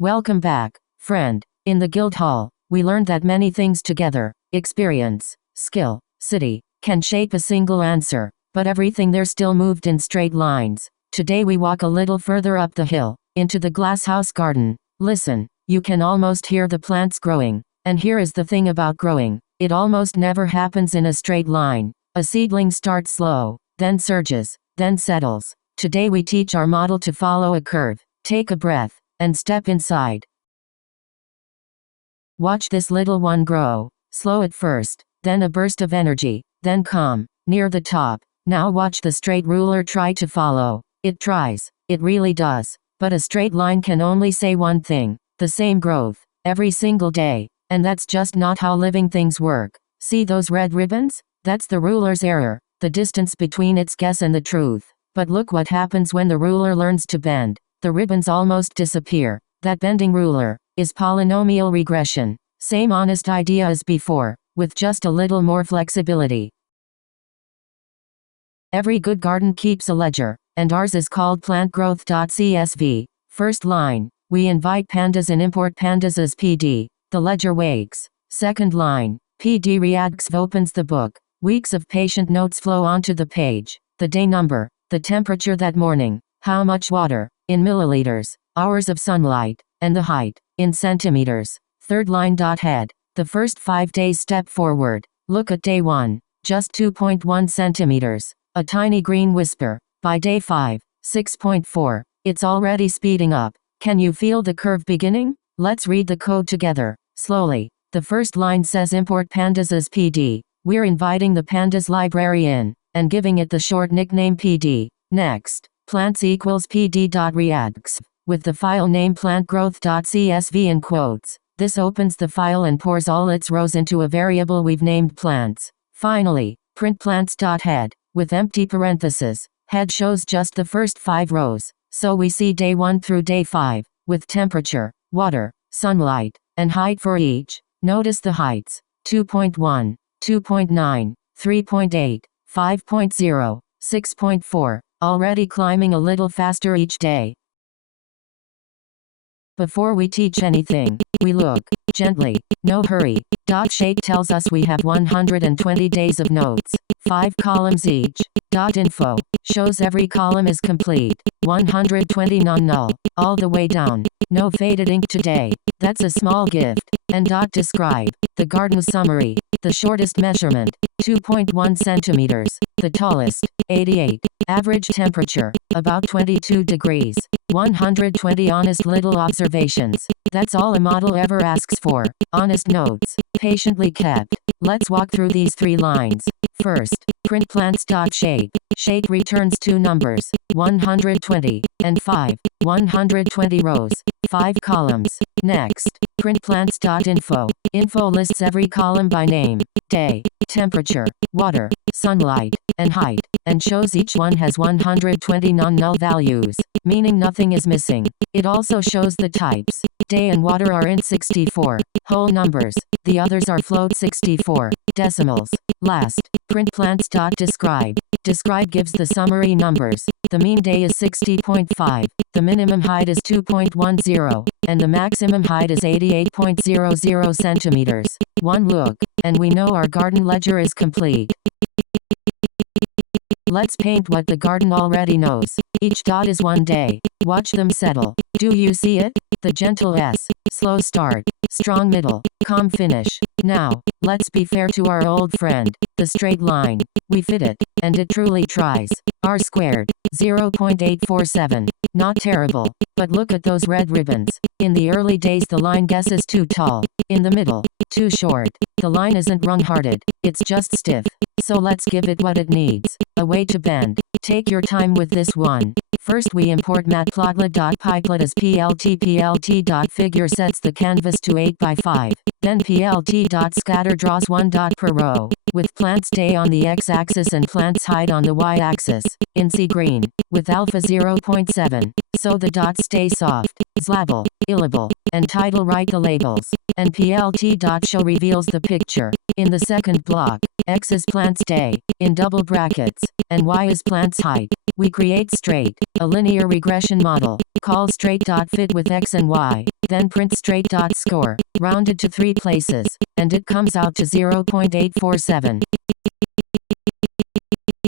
Welcome back, friend. In the guild hall, we learned that many things together, experience, skill, city, can shape a single answer, but everything there still moved in straight lines. Today we walk a little further up the hill, into the glasshouse garden. Listen, you can almost hear the plants growing. And here is the thing about growing. It almost never happens in a straight line. A seedling starts slow, then surges, then settles. Today we teach our model to follow a curve. Take a breath, and step inside. Watch this little one grow. Slow at first, then a burst of energy, then calm, near the top. Now watch the straight ruler try to follow. It tries, it really does. But a straight line can only say one thing, the same growth, every single day. And that's just not how living things work. See those red ribbons? That's the ruler's error, the distance between its guess and the truth. But look what happens when the ruler learns to bend. The ribbons almost disappear. That bending ruler is polynomial regression. Same honest idea as before, with just a little more flexibility. Every good garden keeps a ledger, and ours is called plantgrowth.csv. First line, we invite pandas and import pandas as PD. The ledger wakes. Second line, PD reacts opens the book. Weeks of patient notes flow onto the page. The day number, the temperature that morning, how much water, in milliliters, hours of sunlight, and the height, in centimeters. Third line. Head, the first 5 days step forward. Look at day 1, just 2.1 centimeters. A tiny green whisper. By day 5, 6.4, it's already speeding up. Can you feel the curve beginning? Let's read the code together, slowly. The first line says import pandas as PD. We're inviting the pandas library in, and giving it the short nickname PD. Next, plants equals pd.reacts, with the file name plantgrowth.csv in quotes. This opens the file and pours all its rows into a variable we've named plants. Finally, print plants.head, with empty parentheses. Head shows just the first 5 rows, so we see day 1 through day 5, with temperature, water, sunlight, and height for each. Notice the heights: 2.1, 2.9, 3.8, 5.0, 6.4, already climbing a little faster each day. Before we teach anything, we look, gently, no hurry. Shake tells us we have 120 days of notes, 5 columns each. Info shows every column is complete, 120 non-null, all the way down. No faded ink today, that's a small gift. And describe, the garden summary, the shortest measurement, 2.1 centimeters, the tallest, 88, average temperature, about 22 degrees, 120 honest little observations. That's all a model ever asks for, honest notes, patiently kept. Let's walk through these 3 lines. First, print plants.shake. Shake returns 2 numbers, 120, and 5, 120 rows, 5 columns. Next, print plants.info. Info lists every column by name, day, temperature, water, sunlight, and height, and shows each one has 120 non-null values, meaning nothing is missing. It also shows the types. Day and water are int 64, whole numbers. The others are float 64, decimals. Last, print plants.describe. Describe gives the summary numbers. The mean day is 60.5, the minimum height is 2.10, and the maximum height is 88.00 centimeters. One look, and we know our garden ledger is complete. Let's paint what the garden already knows. Each dot is 1 day. Watch them settle. Do you see it? The gentle S, slow start, strong middle, calm finish. Now, let's be fair to our old friend, the straight line. We fit it, and it truly tries. R squared, 0.847. Not terrible, but look at those red ribbons. In the early days the line guesses too tall. In the middle, too short. The line isn't wrong-hearted, it's just stiff. So let's give it what it needs, a way to bend. Take your time with this one. First we import matplotlib.pyplot as plt.figure sets the canvas to 8 by 5. Then plt.scatter draws 1 dot per row, with plants day on the x-axis and plants height on the y-axis, in sea green, with alpha 0.7, so the dots stay soft, zlabel, illable, and title write the labels, and plt.show reveals the picture. In the second block, X is plant's day, in double brackets, and Y is plant's height. We create straight, a linear regression model, call straight.fit with X and Y, then print straight.score, rounded to 3 places, and it comes out to 0.847.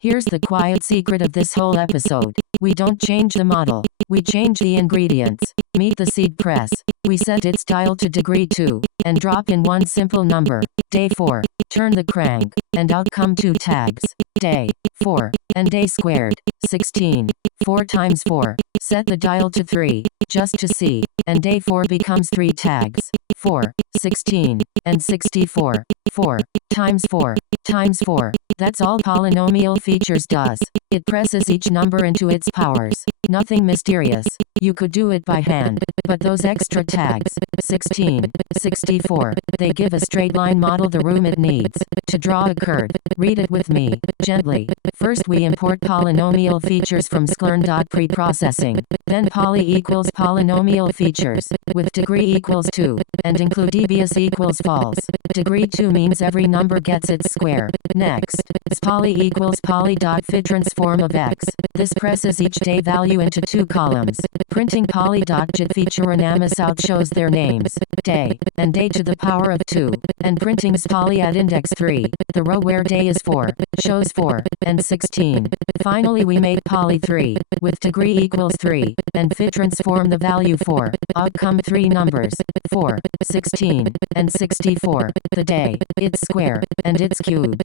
Here's the quiet secret of this whole episode. We don't change the model. We change the ingredients. Meet the seed press. We set its dial to degree 2, and drop in one simple number, day 4. Turn the crank, and out come 2 tags, day 4, and day squared, 16. 4 times 4. Set the dial to 3, just to see, and day 4 becomes 3 tags, 4, 16, and 64. 4 times 4 times 4. That's all polynomial features does. It presses each number into its powers. Nothing mysterious. You could do it by hand, but those extra tags, 16, 64, they give a straight line model the room it needs. To draw a curve, read it with me, gently. First we import polynomial features from sklearn.preprocessing. Then poly equals polynomial features, with degree equals 2, and include devious equals false. Degree 2 means every number gets its square. Next, poly equals poly.fit transform of X. This presses each day value into 2 columns. Printing poly.get feature anonymous out shows their names, day, and day to the power of 2, and printing's poly at index 3, the row where day is 4, shows 4, and 16. Finally we make poly 3, with degree equals 3, and fit transform the value 4, outcome 3 numbers, 4, 16, and 64, the day, its square, and its cube.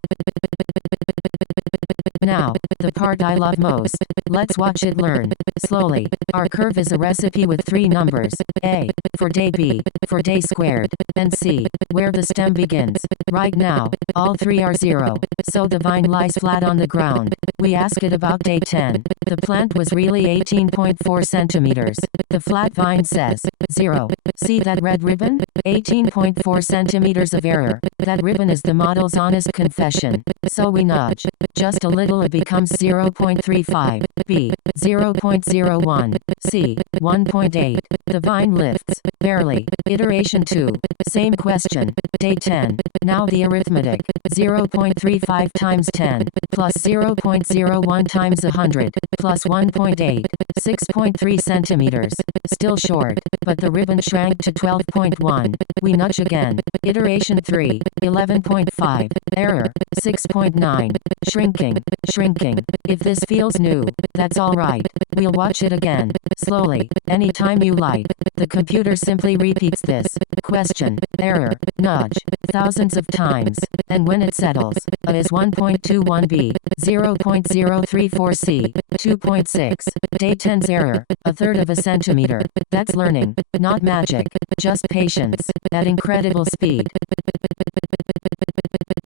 Now, the part I love most. Let's watch it learn. Slowly. Our curve is a recipe with 3 numbers, A, for day B, for day squared, and C, where the stem begins. Right now, all 3 are 0, so the vine lies flat on the ground. We ask it about day 10. The plant was really 18.4 centimeters. The flat vine says, 0. See that red ribbon? 18.4 centimeters of error. That ribbon is the model's honest confession. So we nudge. Just a little, it becomes 0.35, B, 0.01, C, 1.8. The vine lifts, barely. Iteration 2. Same question, day 10. Now the arithmetic, 0.35 times 10, plus 0.01 times 100, plus 1.8, 6.3 centimeters. Still short, but the ribbon shrank to 12.1. We nudge again. Iteration 3, 11.5. Error, 6.9. Shrinking, shrinking. If this feels new, that's alright. We'll watch it again, slowly, anytime you like. The computer simply repeats this question, error, nudge, thousands of times, and when it settles, A is 1.21b, 0.034c, 2.6, day 10's error, 1/3 of a centimeter. That's learning, not magic, just patience, at incredible speed.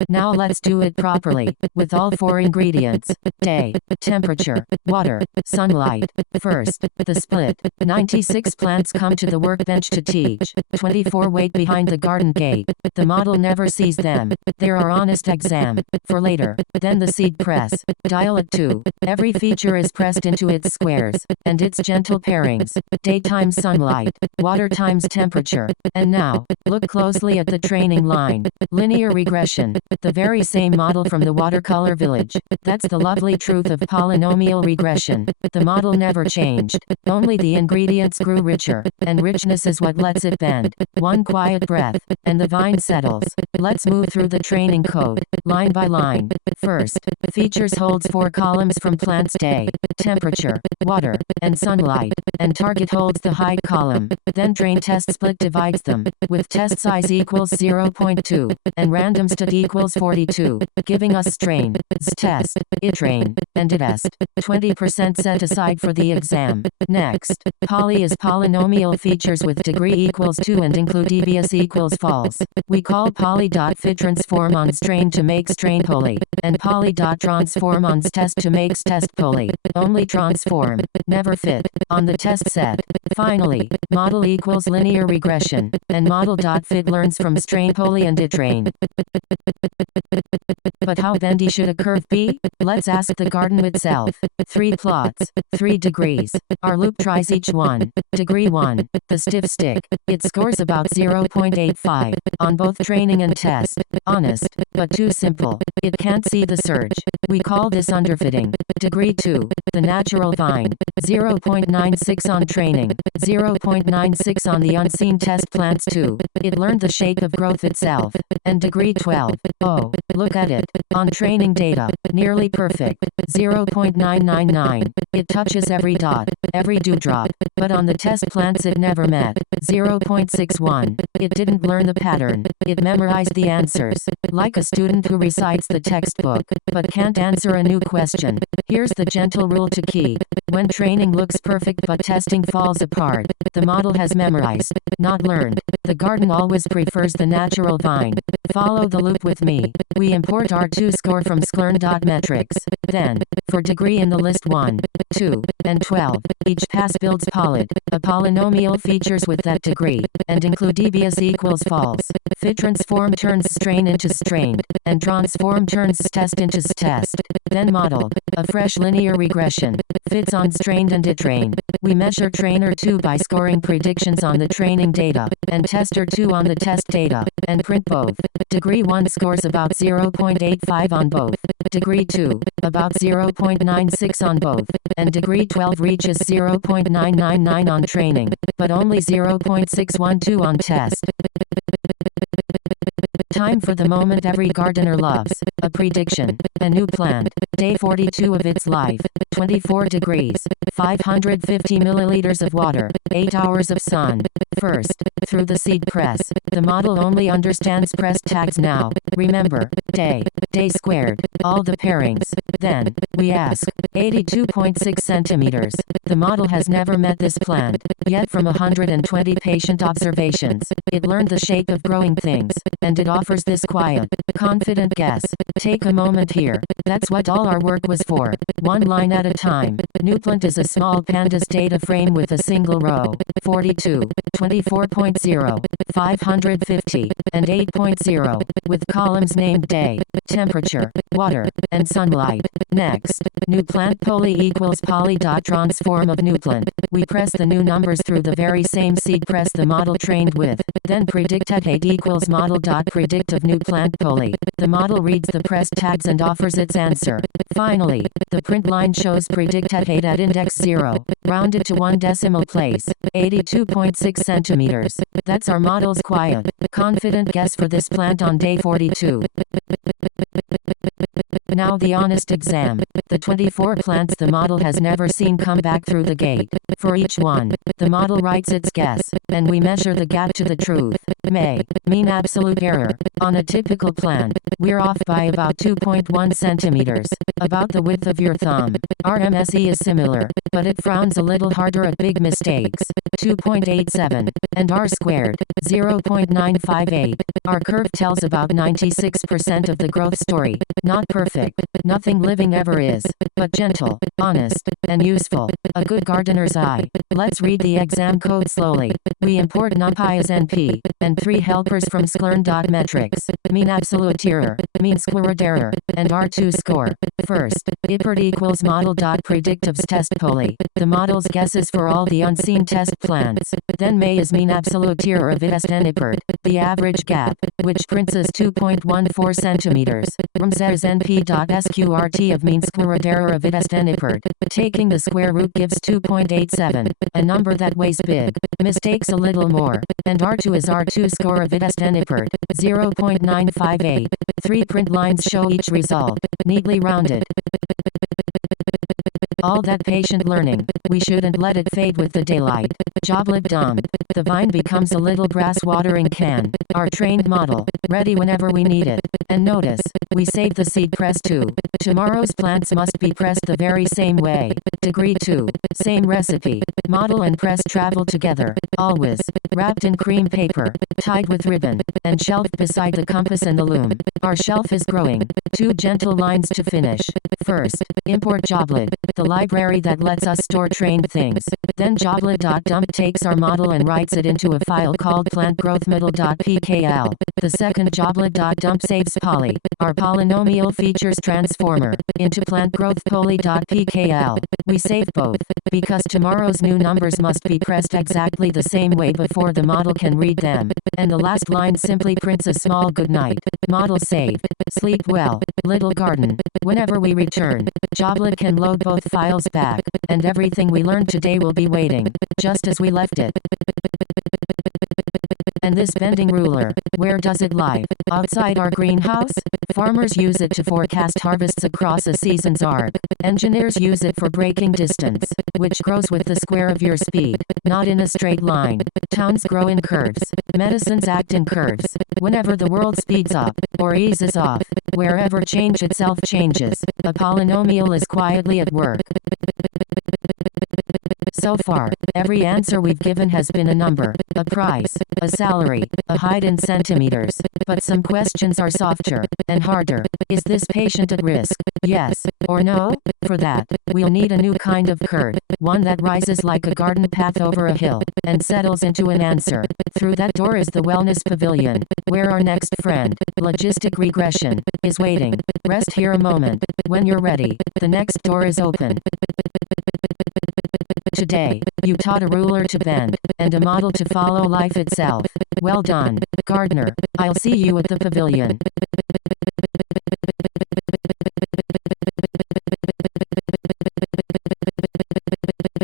Now let's do it properly, with all 4 ingredients, day, temperature, water, sunlight. First, the split. 96 plants come to the workbench to teach. 24 wait behind the garden gate. The model never sees them. They're our honest exam. For later. Then the seed press. Dial at 2. Every feature is pressed into its squares, and its gentle pairings. Day times sunlight, water times temperature. And now, look closely at the training line. Linear regression. The very same model from the watercolor village. That's the lovely truth of polynomial regression. The model never changed. Only the ingredients grew richer, and richness is what lets it bend. One quiet breath, and the vine settles. Let's move through the training code, line by line. First, features holds 4 columns from plant's day, temperature, water, and sunlight, and target holds the height column. Then train test split divides them, with test size equals 0.2, and random stat equals 42, giving us strain, test, itrain, and itest. 20% set aside for the exam. Next, poly is polynomial features with degree equals 2 and include devious equals false. We call poly.fit transform on strain to make strain poly, and poly.transform on test to make test poly. Only transform, never fit, on the test set. Finally, model equals linear regression, and model.fit learns from strain poly and itrain. But how bendy should a curve be? Let's ask the garden itself. 3 plots, 3 degrees. Our loop tries each one. Degree 1, the stiff stick. It scores about 0.85 on both training and test. Honest, but too simple. It can't see the search. We call this underfitting. Degree 2, the natural vine. 0.96 on training. 0.96 on the unseen test plants too. It learned the shape of growth itself. And degree 12, oh, look at it. On training data, nearly perfect. 0.999. It touches every dot, every dewdrop. But on the test plants it never met. 0.61. It didn't learn the pattern. It memorized the answers. Like a student who recites the textbook, but can't answer a new question. Here's the gentle rule to keep. When training looks perfect but testing falls apart, the model has memorized, not learned. The garden always prefers the natural vine. Follow the loop with me. We import R2 score from sklearn.metrics. Then, for degree in the list 1, 2, and 12, each pass builds polyt, a polynomial features with that degree, and include dbs equals false. Fit transform turns strain into strained, and transform turns test into test. Then model, a fresh linear regression, fits on strained and itrained. We measure trainer 2 by scoring predictions on the training data, and tester 2 on the test data, and print both. Degree 1 scores about 0.85 on both. Degree 2, about 0.96 on both. And degree 12 reaches 0.999 on training, but only 0.612 on test. Time for the moment every gardener loves. A prediction. A new plant. Day 42 of its life. 24 degrees. 550 milliliters of water. 8 hours of sun. First, through the seed press. The model only understands press tags now. Remember, day squared. All the pairings. Then, we ask, 82.6 centimeters. The model has never met this plant. Yet from 120 patient observations, it learned the shape of growing things. And it offers this quiet, confident guess. Take a moment here. That's what all our work was for. One line at a time. NumPy is a small Pandas data frame with a single row. 42, 24.0, 550, and 8.0, with columns named day, temperature, water, and sunlight. Next, new plant poly equals poly.transform of NumPy. We press the new numbers through the very same seed press the model trained with. Then predict at 8 equals model.predict of new plant poly. The model reads the press tags and offers its answer. Finally, the print line shows predict at 8 at index 0, rounded to 1 decimal place, 82.6 centimeters. That's our model's quiet, confident guess for this plant on day 42. Now the honest exam. The 24 plants the model has never seen come back through the gate. For each one, the model writes its guess, and we measure the gap to the truth. Mean absolute error. On a typical plant, we're off by about 2.1 centimeters, about the width of your thumb. Our MSE is similar, but it frowns a little harder at big mistakes. 2.87, and R squared, 0.958. Our curve tells about 96% of the growth story. Not perfect, nothing living ever is, but gentle, honest, and useful. A good gardener's eye. Let's read the exam code slowly. We import NumPy as NP, and 3 helpers from sklearn.metrics. Mean absolute error, mean squared error, and R2 score. First, import equals model.predict of test poly. The model's guesses for all the unseen test plants. Then May is mean absolute error of it import. The average gap, which prints as 2.14 centimeters. Is np.sqrt of mean squared error of it import. Taking the square root gives 2.87, a number that weighs big. Mistakes a little more. And R2 is R2 score of it import. 0.958. 3 print lines show each result, neatly rounded. All that patient learning, we shouldn't let it fade with the daylight. Joblib dumb. The vine becomes a little grass watering can. Our trained model, ready whenever we need it. And notice, we save the seed press too. Tomorrow's plants must be pressed the very same way. Degree 2, same recipe. Model and press travel together, always. Wrapped in cream paper, tied with ribbon, and shelved beside the compass and the loom. Our shelf is growing. 2 gentle lines to finish. First, First, import joblib, the library that lets us store trained things. Then joblib.dump takes our model and writes it into a file called plantgrowthmodel.pkl. The second joblib.dump saves poly, our polynomial features transformer, into plantgrowthpoly.pkl. We save both, because tomorrow's new numbers must be pressed exactly the same way before the model can read them. And the last line simply prints a small goodnight. Model saved. Sleep well, little garden. Whenever we return, joblib can load both files back, and everything we learned today will be waiting, just as we left it. And this bending ruler, where does it lie? Outside our greenhouse? Farmers use it to forecast harvests across a season's arc. Engineers use it for braking distance, which grows with the square of your speed, not in a straight line. Towns grow in curves. Medicines act in curves. Whenever the world speeds up, or eases off, wherever change itself changes, a polynomial is quietly at work. So far, every answer we've given has been a number, a price, a salary, a height in centimeters. But some questions are softer and harder. Is this patient at risk? Yes or no? For that, we'll need a new kind of curve, one that rises like a garden path over a hill, and settles into an answer. Through that door is the wellness pavilion, where our next friend, logistic regression, is waiting. Rest here a moment. When you're ready, the next door is open. Today, you taught a ruler to bend, and a model to follow life itself. Well done, gardener. I'll see you at the pavilion.